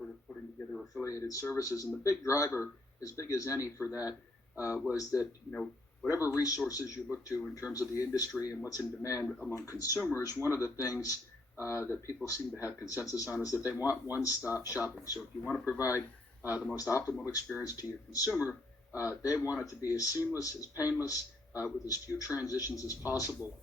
effort of putting together affiliated services. And the big driver, as big as any for that, was that, whatever resources you look to in terms of the industry and what's in demand among consumers, one of the things that people seem to have consensus on is that they want one-stop shopping. So if you want to provide the most optimal experience to your consumer, they want it to be as seamless, as painless, with as few transitions as possible.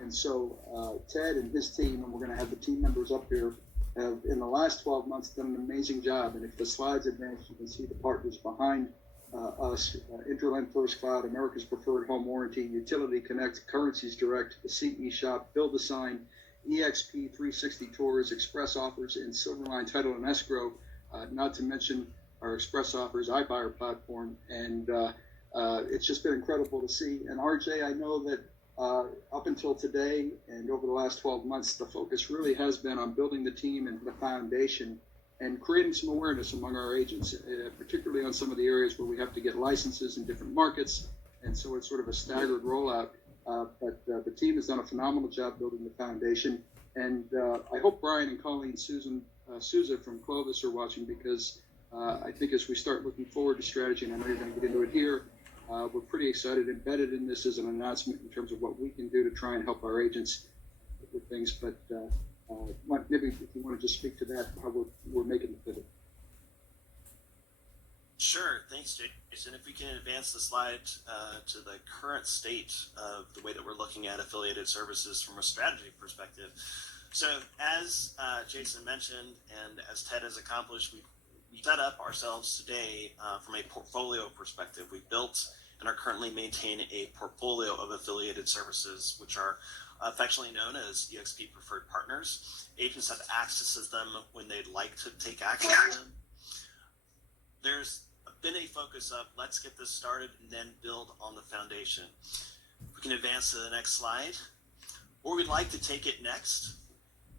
And so Ted and his team, and we're going to have the team members up here, have in the last 12 months done an amazing job. And if the slides advance, you can see the partners behind us: Interland First Cloud, America's Preferred Home Warranty, Utility Connect, Currencies Direct, the CE Shop, Build a Sign, eXp 360 Tours, Express Offers, and Silverline Title and Escrow, not to mention our Express Offers iBuyer platform. And it's just been incredible to see. And RJ, I know that up until today and over the last 12 months, the focus really has been on building the team and the foundation and creating some awareness among our agents, particularly on some of the areas where we have to get licenses in different markets. And so it's sort of a staggered rollout. But the team has done a phenomenal job building the foundation. And I hope Brian and Colleen Souza from Clovis are watching, because I think as we start looking forward to strategy, and I know you're going to get into it here, we're pretty excited. Embedded in this is an announcement in terms of what we can do to try and help our agents with things. But maybe if you want to just speak to that, how we're making the pivot. Sure, thanks, Jason. If we can advance the slide to the current state of the way that we're looking at affiliated services from a strategy perspective. So as Jason mentioned, and as Ted has accomplished, we set up ourselves today from a portfolio perspective. We've built and are currently maintaining a portfolio of affiliated services, which are affectionately known as eXp Preferred Partners. Agents have access to them when they'd like to take access to them. There's been a focus of let's get this started and then build on the foundation. We can advance to the next slide. Where we'd like to take it next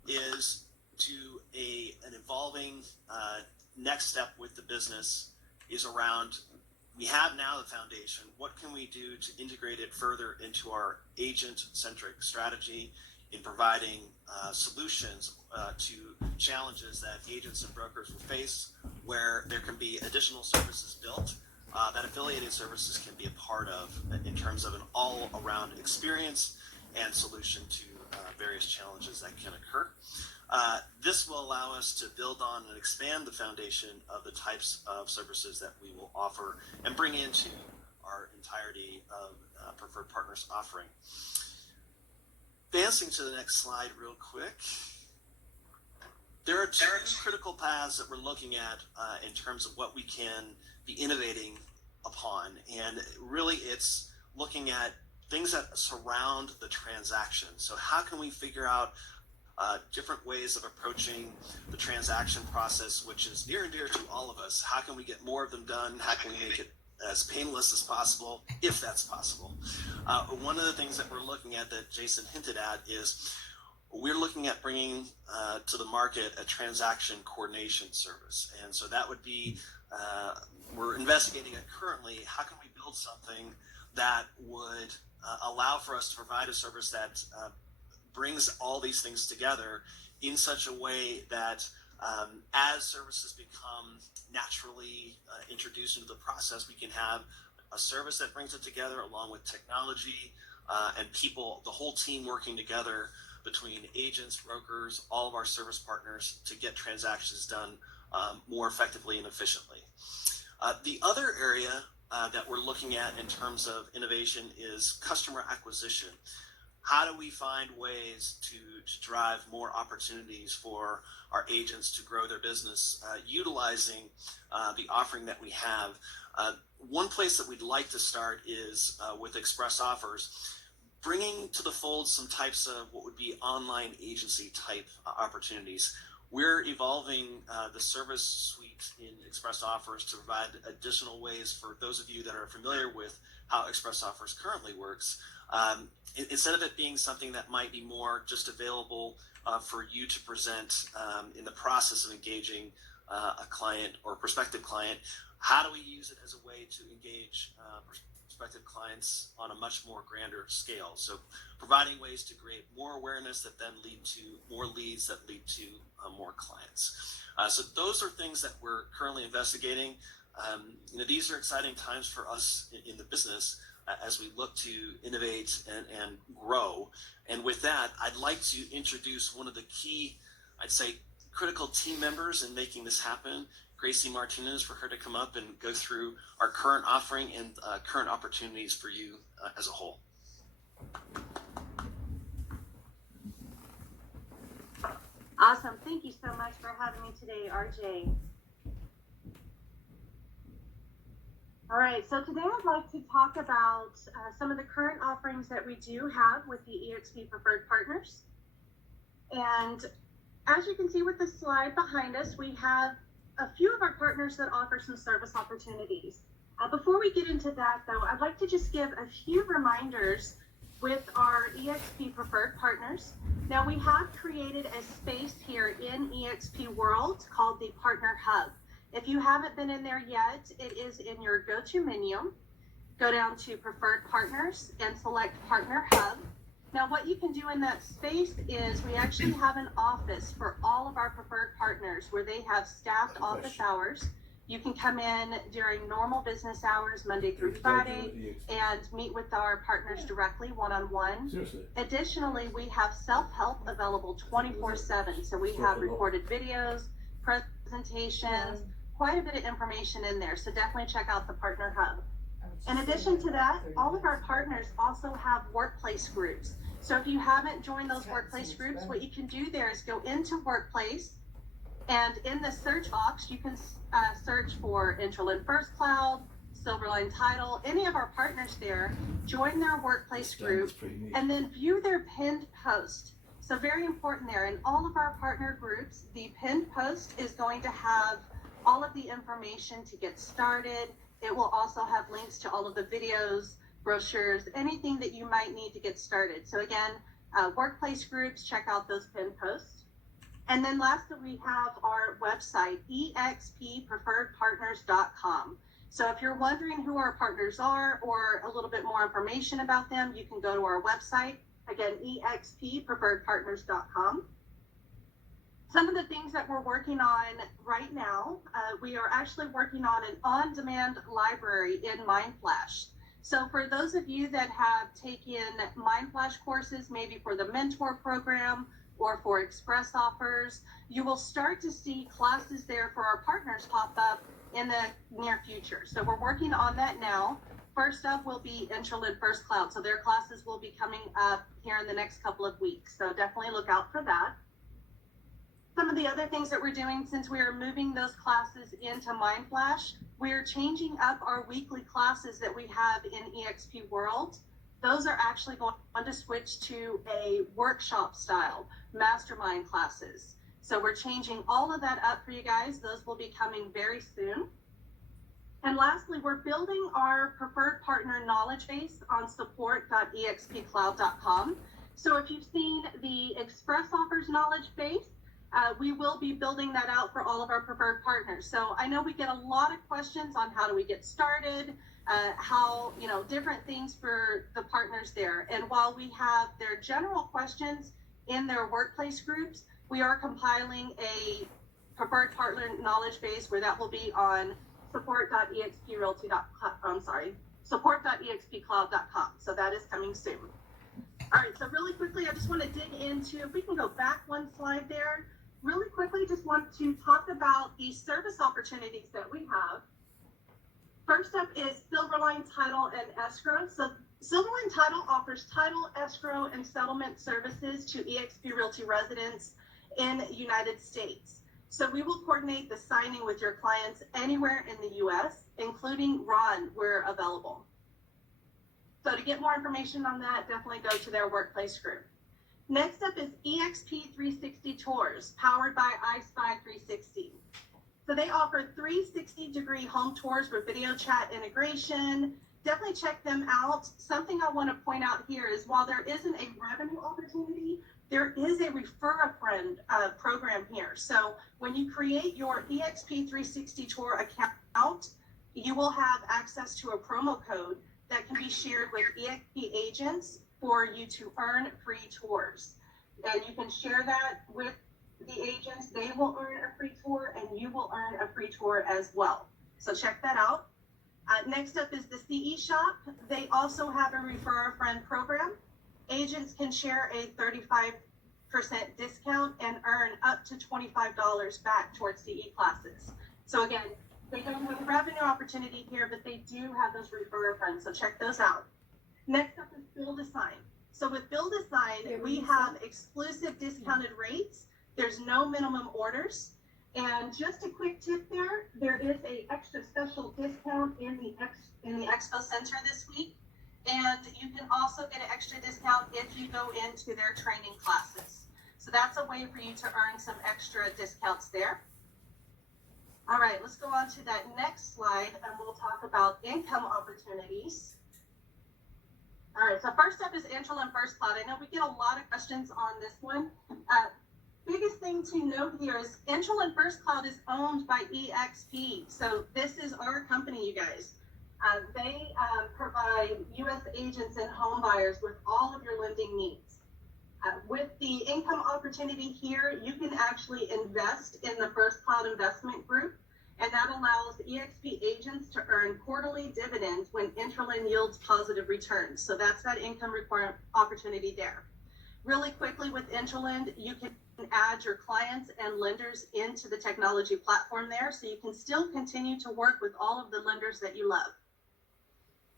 is to an evolving next step with the business is around, we have now the foundation. What can we do to integrate it further into our agent-centric strategy in providing solutions to challenges that agents and brokers will face, where there can be additional services built that affiliated services can be a part of in terms of an all-around experience and solution to various challenges that can occur. This will allow us to build on and expand the foundation of the types of services that we will offer and bring into our entirety of Preferred Partners offering. Advancing to the next slide real quick. There are two critical paths that we're looking at in terms of what we can be innovating upon. And really it's looking at things that surround the transaction. So how can we figure out different ways of approaching the transaction process, which is near and dear to all of us? How can we get more of them done? How can we make it as painless as possible, if that's possible? One of the things that we're looking at that Jason hinted at is we're looking at bringing to the market a transaction coordination service. And so that would be, we're investigating it currently. How can we build something that would allow for us to provide a service that brings all these things together in such a way that as services become naturally introduced into the process, we can have a service that brings it together along with technology and people, the whole team working together between agents, brokers, all of our service partners to get transactions done more effectively and efficiently. The other area that we're looking at in terms of innovation is customer acquisition. How do we find ways to drive more opportunities for our agents to grow their business utilizing the offering that we have? One place that we'd like to start is with Express Offers, bringing to the fold some types of what would be online agency type opportunities. We're evolving the service suite in Express Offers to provide additional ways for those of you that are familiar with how Express Offers currently works. Instead of it being something that might be more just available for you to present in the process of engaging a client or prospective client, how do we use it as a way to engage prospective clients on a much more grander scale. So providing ways to create more awareness that then lead to more leads that lead to more clients. So those are things that we're currently investigating. These are exciting times for us in the business as we look to innovate and grow. And with that, I'd like to introduce one of the key, I'd say, critical team members in making this happen, Gracie Martinez, for her to come up and go through our current offering and current opportunities for you as a whole. Awesome. Thank you so much for having me today, RJ. All right, so today I'd like to talk about some of the current offerings that we do have with the eXp Preferred Partners. And as you can see with the slide behind us, we have a few of our partners that offer some service opportunities. Before we get into that, though, I'd like to just give a few reminders with our eXp Preferred Partners. Now, we have created a space here in eXp World called the Partner Hub. If you haven't been in there yet, it is in your go-to menu. Go down to Preferred Partners and select Partner Hub. Now, what you can do in that space is we actually have an office for all of our preferred partners where they have staffed office hours. You can come in during normal business hours, Monday through Friday, and meet with our partners directly, one-on-one. Additionally, we have self-help available 24/7. So we have recorded videos, presentations, quite a bit of information in there. So definitely check out the Partner Hub. In addition to that, all of our partners also have workplace groups. So if you haven't joined those workplace groups, what you can do there is go into Workplace, and in the search box, you can search for Intralin First Cloud, Silverline Title, any of our partners there, join their workplace group, and then view their pinned post. So very important there. In all of our partner groups, the pinned post is going to have all of the information to get started. It will also have links to all of the videos, brochures, anything that you might need to get started. So again, workplace groups, check out those pinned posts. And then lastly, we have our website, exppreferredpartners.com. So if you're wondering who our partners are or a little bit more information about them, you can go to our website, again, exppreferredpartners.com. Some of the things that we're working on right now, we are actually working on an on-demand library in MindFlash. So for those of you that have taken MindFlash courses, maybe for the mentor program or for express offers, you will start to see classes there for our partners pop up in the near future. So we're working on that now. First up will be Intralin First Cloud. So their classes will be coming up here in the next couple of weeks. So definitely look out for that. Some of the other things that we're doing, since we are moving those classes into MindFlash, we're changing up our weekly classes that we have in eXp World. Those are actually going to switch to a workshop style, mastermind classes. So we're changing all of that up for you guys. Those will be coming very soon. And lastly, we're building our preferred partner knowledge base on support.expcloud.com. So if you've seen the express offers knowledge base, we will be building that out for all of our preferred partners. So I know we get a lot of questions on how do we get started, how, different things for the partners there. And while we have their general questions in their workplace groups, we are compiling a preferred partner knowledge base where that will be on support.expcloud.com. So that is coming soon. All right, so really quickly, I just want to dig into, if we can go back one slide there, really quickly, just want to talk about the service opportunities that we have. First up is Silverline Title and Escrow. So Silverline Title offers title, escrow, and settlement services to eXp Realty residents in the United States. So we will coordinate the signing with your clients anywhere in the US, including Ron, where available. So to get more information on that, definitely go to their workplace group. Next up is eXp 360 Tours, powered by iSpy 360. So they offer 360-degree home tours with video chat integration. Definitely check them out. Something I want to point out here is while there isn't a revenue opportunity, there is a refer a friend program here. So when you create your eXp 360 Tour account, you will have access to a promo code that can be shared with eXp agents for you to earn free tours. And you can share that with the agents. They will earn a free tour and you will earn a free tour as well. So check that out. Next up is the CE Shop. They also have a Refer a Friend program. Agents can share a 35% discount and earn up to $25 back towards CE classes. So again, they don't have a revenue opportunity here, but they do have those Refer a Friend, so check those out. Next up is Build a Sign. So with Build a Sign, we have exclusive discounted rates. There's no minimum orders. And just a quick tip there is a extra special discount in the Expo Center this week. And you can also get an extra discount if you go into their training classes. So that's a way for you to earn some extra discounts there. All right, let's go on to that next slide and we'll talk about income opportunities. All right, so first up is Intral and First Cloud. I know we get a lot of questions on this one. Biggest thing to note here is Intral and First Cloud is owned by eXp. So this is our company, you guys. They provide U.S. agents and home buyers with all of your lending needs. With the income opportunity here, you can actually invest in the First Cloud Investment Group, and that allows eXp agents to earn quarterly dividends when Intraland yields positive returns. So that's that income opportunity there. Really quickly with Intraland, you can add your clients and lenders into the technology platform there, so you can still continue to work with all of the lenders that you love.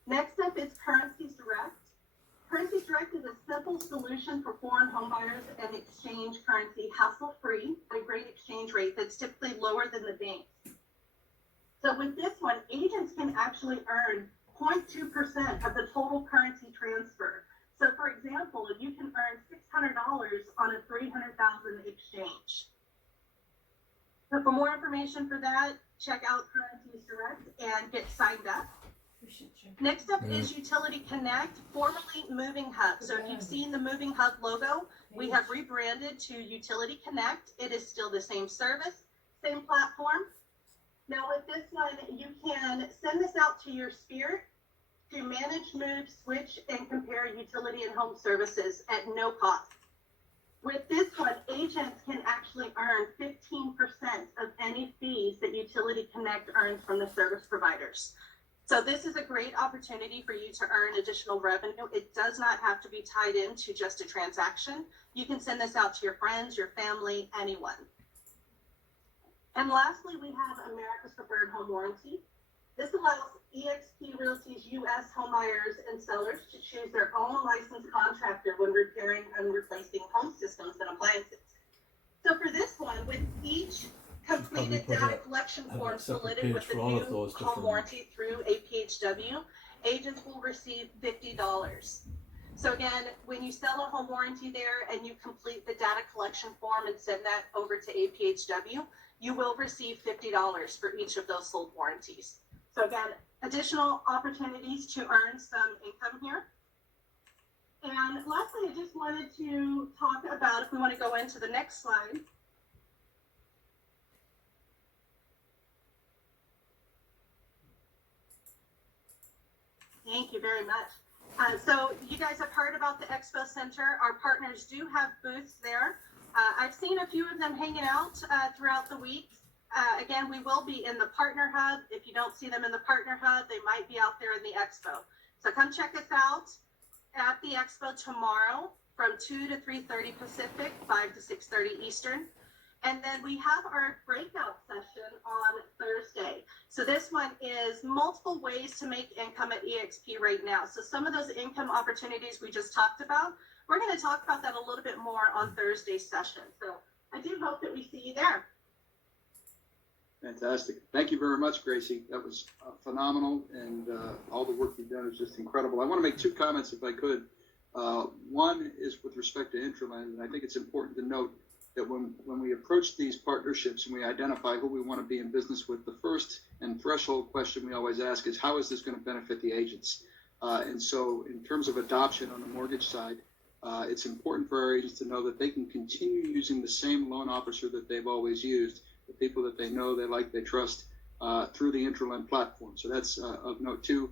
Next up is Currencies Direct. Currencies Direct is a simple solution for foreign homebuyers and exchange currency hassle-free at a great exchange rate that's typically lower than the banks. So with this one, agents can actually earn 0.2% of the total currency transfer. So for example, you can earn $600 on a $300,000 exchange. So for more information for that, check out Currencies Direct and get signed up. Next up is Utility Connect, formerly Moving Hub. So if you've seen the Moving Hub logo, we have rebranded to Utility Connect. It is still the same service, same platform. Now with this one, you can send this out to your sphere to manage, move, switch, and compare utility and home services at no cost. With this one, agents can actually earn 15% of any fees that Utility Connect earns from the service providers. So this is a great opportunity for you to earn additional revenue. It does not have to be tied into just a transaction. You can send this out to your friends, your family, anyone. And lastly, we have America's Preferred Home Warranty. This allows eXp Realty's U.S. homebuyers and sellers to choose their own licensed contractor when repairing and replacing home systems and appliances. So for this one, with each completed data collection form submitted with the new home warranty through a PHW, agents will receive $50. So again, when you sell a home warranty there and you complete the data collection form and send that over to a PHW, you will receive $50 for each of those sold warranties. So again, additional opportunities to earn some income here. And lastly, I just wanted to talk about, if we want to go into the next slide, thank you very much. So you guys have heard about the Expo Center. Our partners do have booths there. I've seen a few of them hanging out throughout the week. Again, we will be in the Partner Hub. If you don't see them in the Partner Hub, they might be out there in the Expo. So come check us out at the Expo tomorrow from 2 to 3:30 Pacific, 5 to 6:30 Eastern. And then we have our breakout session on Thursday. So this one is multiple ways to make income at eXp right now. So some of those income opportunities we just talked about, we're going to talk about that a little bit more on Thursday's session. So I do hope that we see you there. Fantastic. Thank you very much, Gracie. That was phenomenal, and all the work you've done is just incredible. I want to make two comments, if I could. One is with respect to Intraland, and I think it's important to note that when we approach these partnerships and we identify who we want to be in business with, the first and threshold question we always ask is, how is this going to benefit the agents? And so in terms of adoption on the mortgage side, it's important for our agents to know that they can continue using the same loan officer that they've always used, the people that they know, they like, they trust, through the Intraland platform. So that's of note too.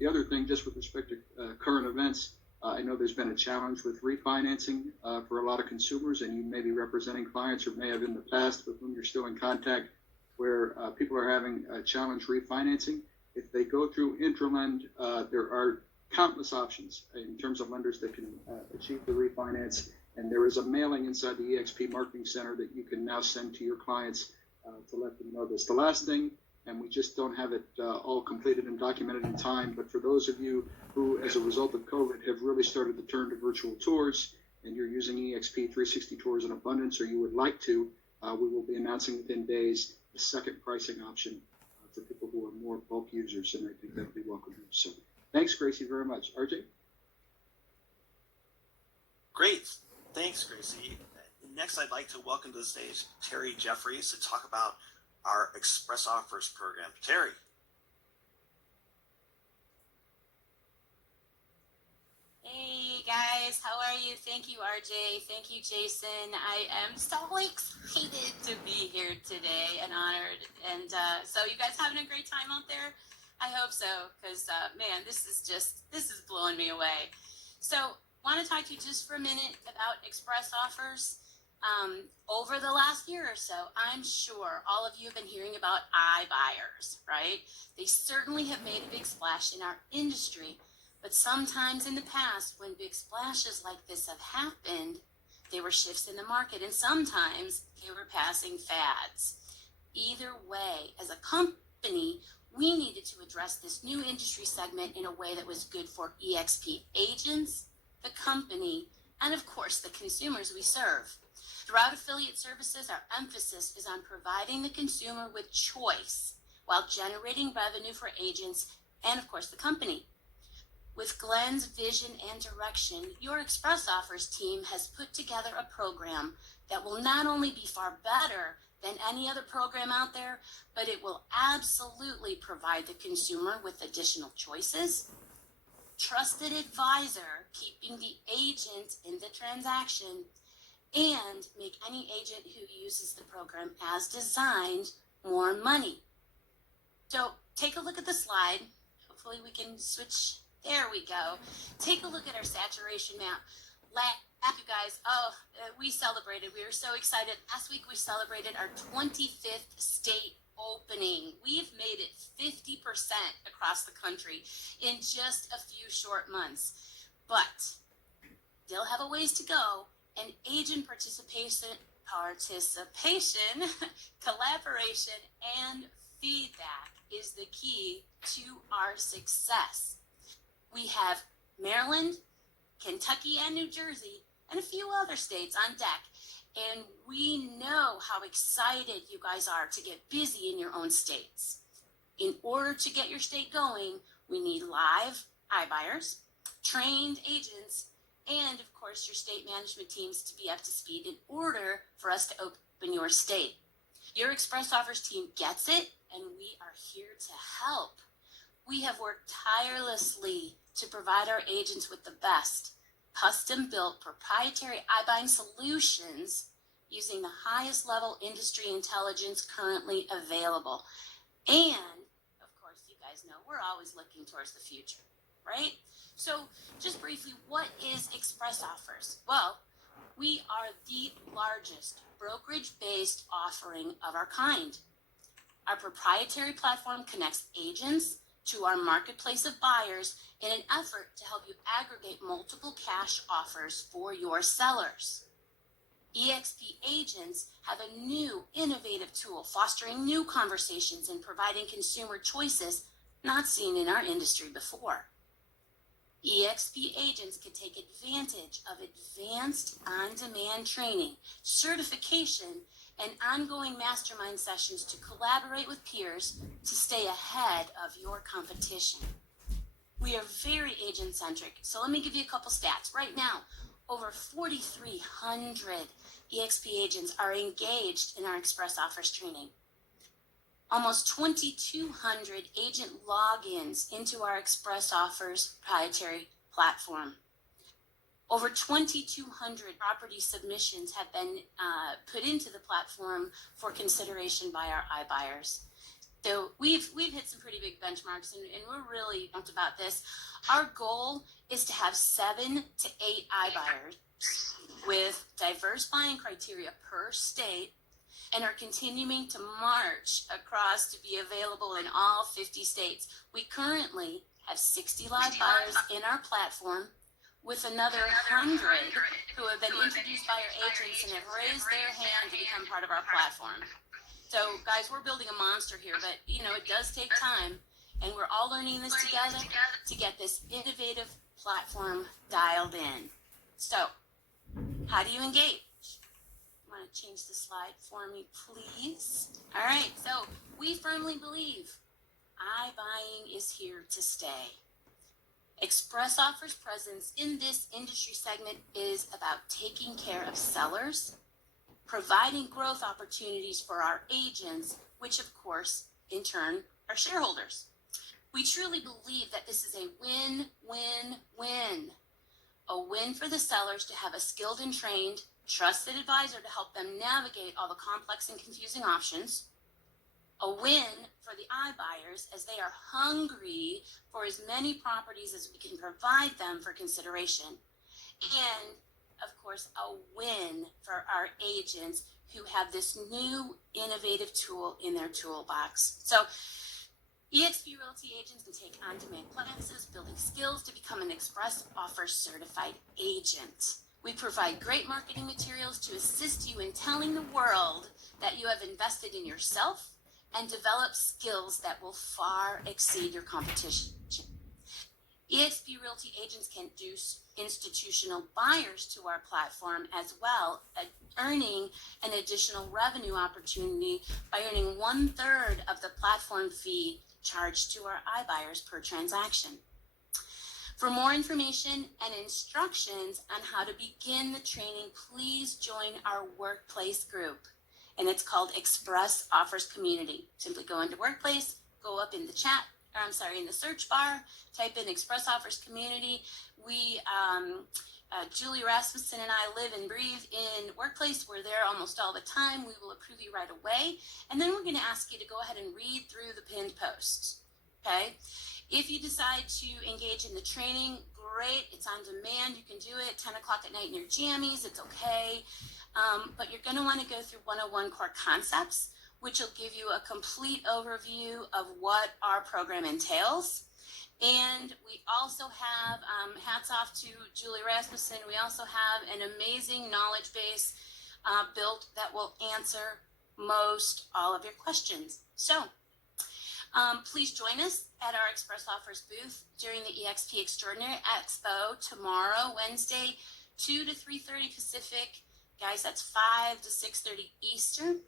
The other thing, just with respect to current events, I know there's been a challenge with refinancing for a lot of consumers, and you may be representing clients or may have in the past with whom you're still in contact, where people are having a challenge refinancing. If they go through Intralend, there are countless options in terms of lenders that can achieve the refinance. And there is a mailing inside the eXp Marketing Center that you can now send to your clients to let them know this. The last thing, and we just don't have it all completed and documented in time, but for those of you who, as a result of COVID, have really started to turn to virtual tours, and you're using eXp 360 Tours in abundance, or you would like to, we will be announcing within days a second pricing option for people who are more bulk users, and I think that would be welcome. So thanks, Gracie, very much. RJ? Great. Thanks, Gracie. Next, I'd like to welcome to the stage Terry Jeffries to talk about our Express Offers program. Terry. Hey guys, how are you? Thank you, RJ. Thank you, Jason. I am so excited to be here today and honored. And so you guys having a great time out there? I hope so, because man, this is blowing me away. So want to talk to you just for a minute about Express Offers. Over the last year or so, I'm sure all of you have been hearing about iBuyers, right? They certainly have made a big splash in our industry, but sometimes in the past, when big splashes like this have happened, they were shifts in the market, and sometimes they were passing fads. Either way, as a company, we needed to address this new industry segment in a way that was good for eXp agents, the company, and of course, the consumers we serve. Throughout affiliate services, our emphasis is on providing the consumer with choice while generating revenue for agents and, of course, the company. With Glenn's vision and direction, your Express Offers team has put together a program that will not only be far better than any other program out there, but it will absolutely provide the consumer with additional choices, trusted advisor keeping the agent in the transaction, and make any agent who uses the program as designed more money. So take a look at the slide. Hopefully we can switch. There we go. Take a look at our saturation map. You guys, we celebrated. We were so excited. Last week we celebrated our 25th state opening. We've made it 50% across the country in just a few short months. But still have a ways to go, and agent participation, collaboration, and feedback is the key to our success. We have Maryland, Kentucky, and New Jersey, and a few other states on deck. And we know how excited you guys are to get busy in your own states. In order to get your state going, we need live iBuyers, trained agents, and of course your state management teams to be up to speed in order for us to open your state. Your Express Offers team gets it, and we are here to help. We have worked tirelessly to provide our agents with the best custom-built proprietary iBuying solutions using the highest level industry intelligence currently available. And, of course, you guys know we're always looking towards the future, right? So just briefly, what is Express Offers? Well, we are the largest brokerage-based offering of our kind. Our proprietary platform connects agents to our marketplace of buyers in an effort to help you aggregate multiple cash offers for your sellers. eXp agents have a new innovative tool fostering new conversations and providing consumer choices not seen in our industry before. eXp agents can take advantage of advanced on-demand training, certification, and ongoing mastermind sessions to collaborate with peers to stay ahead of your competition. We are very agent-centric, so let me give you a couple stats. Right now, over 4,300 eXp agents are engaged in our Express Offers training. Almost 2,200 agent logins into our Express Offers proprietary platform. Over 2,200 property submissions have been put into the platform for consideration by our iBuyers. So we've hit some pretty big benchmarks, and we're really pumped about this. Our goal is to have 7 to 8 iBuyers with diverse buying criteria per state, and are continuing to march across to be available in all 50 states. We currently have 60 live buyers in our platform, with another 100 who have been introduced by our agents and have raised their hand to become part of our platform. So guys, we're building a monster here, but it does take time, and we're all learning this together to get this innovative platform dialed in. So how do you engage? Want to change the slide for me, please? All right, so we firmly believe iBuying is here to stay. Express Offers presence in this industry segment is about taking care of sellers, providing growth opportunities for our agents, which of course, in turn, are shareholders. We truly believe that this is a win-win-win. A win for the sellers to have a skilled and trained, trusted advisor to help them navigate all the complex and confusing options. A win for the iBuyers as they are hungry for as many properties as we can provide them for consideration. And of course, a win for our agents who have this new innovative tool in their toolbox. So eXp Realty agents can take on-demand classes, building skills to become an Express Offers certified agent. We provide great marketing materials to assist you in telling the world that you have invested in yourself and developed skills that will far exceed your competition. eXp Realty agents can introduce institutional buyers to our platform as well, earning an additional revenue opportunity by earning 1/3 of the platform fee charged to our iBuyers per transaction. For more information and instructions on how to begin the training, please join our workplace group. And it's called Express Offers Community. Simply go into Workplace, go up in the in the search bar, type in Express Offers Community. We, Julie Rasmussen and I live and breathe in Workplace. We're there almost all the time. We will approve you right away. And then we're going to ask you to go ahead and read through the pinned posts. Okay? If you decide to engage in the training, great. It's on demand. You can do it 10 o'clock at night in your jammies. It's okay. But you're going to want to go through 101 core concepts, which will give you a complete overview of what our program entails. And we also have, hats off to Julie Rasmussen, we also have an amazing knowledge base built that will answer most all of your questions. So please join us at our Express Offers booth during the eXp Extraordinary Expo tomorrow, Wednesday, 2 to 3:30 Pacific. Guys, that's 5 to 6:30 Eastern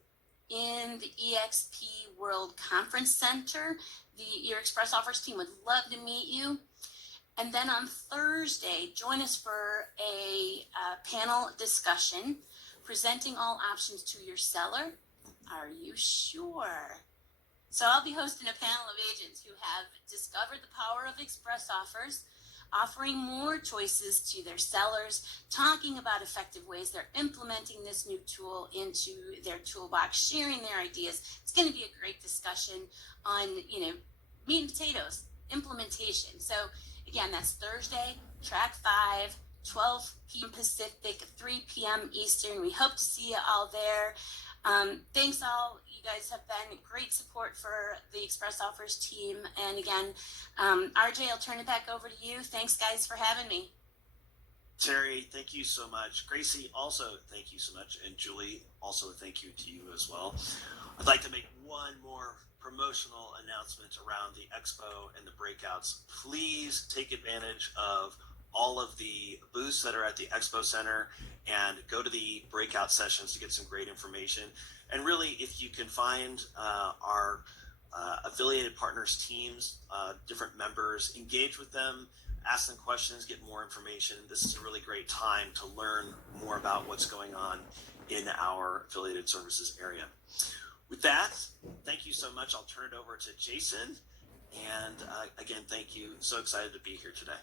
in the eXp World Conference Center. Your Express Offers team would love to meet you. And then on Thursday, join us for a panel discussion, presenting all options to your seller. Are you sure? So I'll be hosting a panel of agents who have discovered the power of Express Offers, offering more choices to their sellers, talking about effective ways they're implementing this new tool into their toolbox, sharing their ideas. It's going to be a great discussion on, meat and potatoes, implementation. So again, that's Thursday, track 5, 12 p.m. Pacific, 3 p.m. Eastern. We hope to see you all there. Thanks all. You guys have been great support for the Express Offers team. And again, RJ, I'll turn it back over to you. Thanks guys for having me. Terry, thank you so much. Gracie, also thank you so much. And Julie, also thank you to you as well. I'd like to make one more promotional announcement around the expo and the breakouts. Please take advantage of all of the booths that are at the Expo Center and go to the breakout sessions to get some great information. And really, if you can find our affiliated partners teams, different members, engage with them, ask them questions, get more information. This is a really great time to learn more about what's going on in our affiliated services area. With that, thank you so much. I'll turn it over to Jason. And again, thank you. So excited to be here today.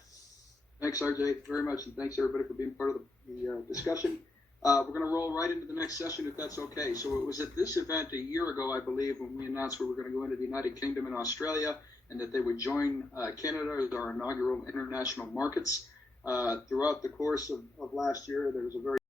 Thanks, RJ, very much, and thanks everybody for being part of the discussion. we're going to roll right into the next session if that's okay. So it was at this event a year ago, I believe, when we announced we were going to go into the United Kingdom and Australia, and that they would join Canada as our inaugural international markets. Throughout the course of last year, there was a very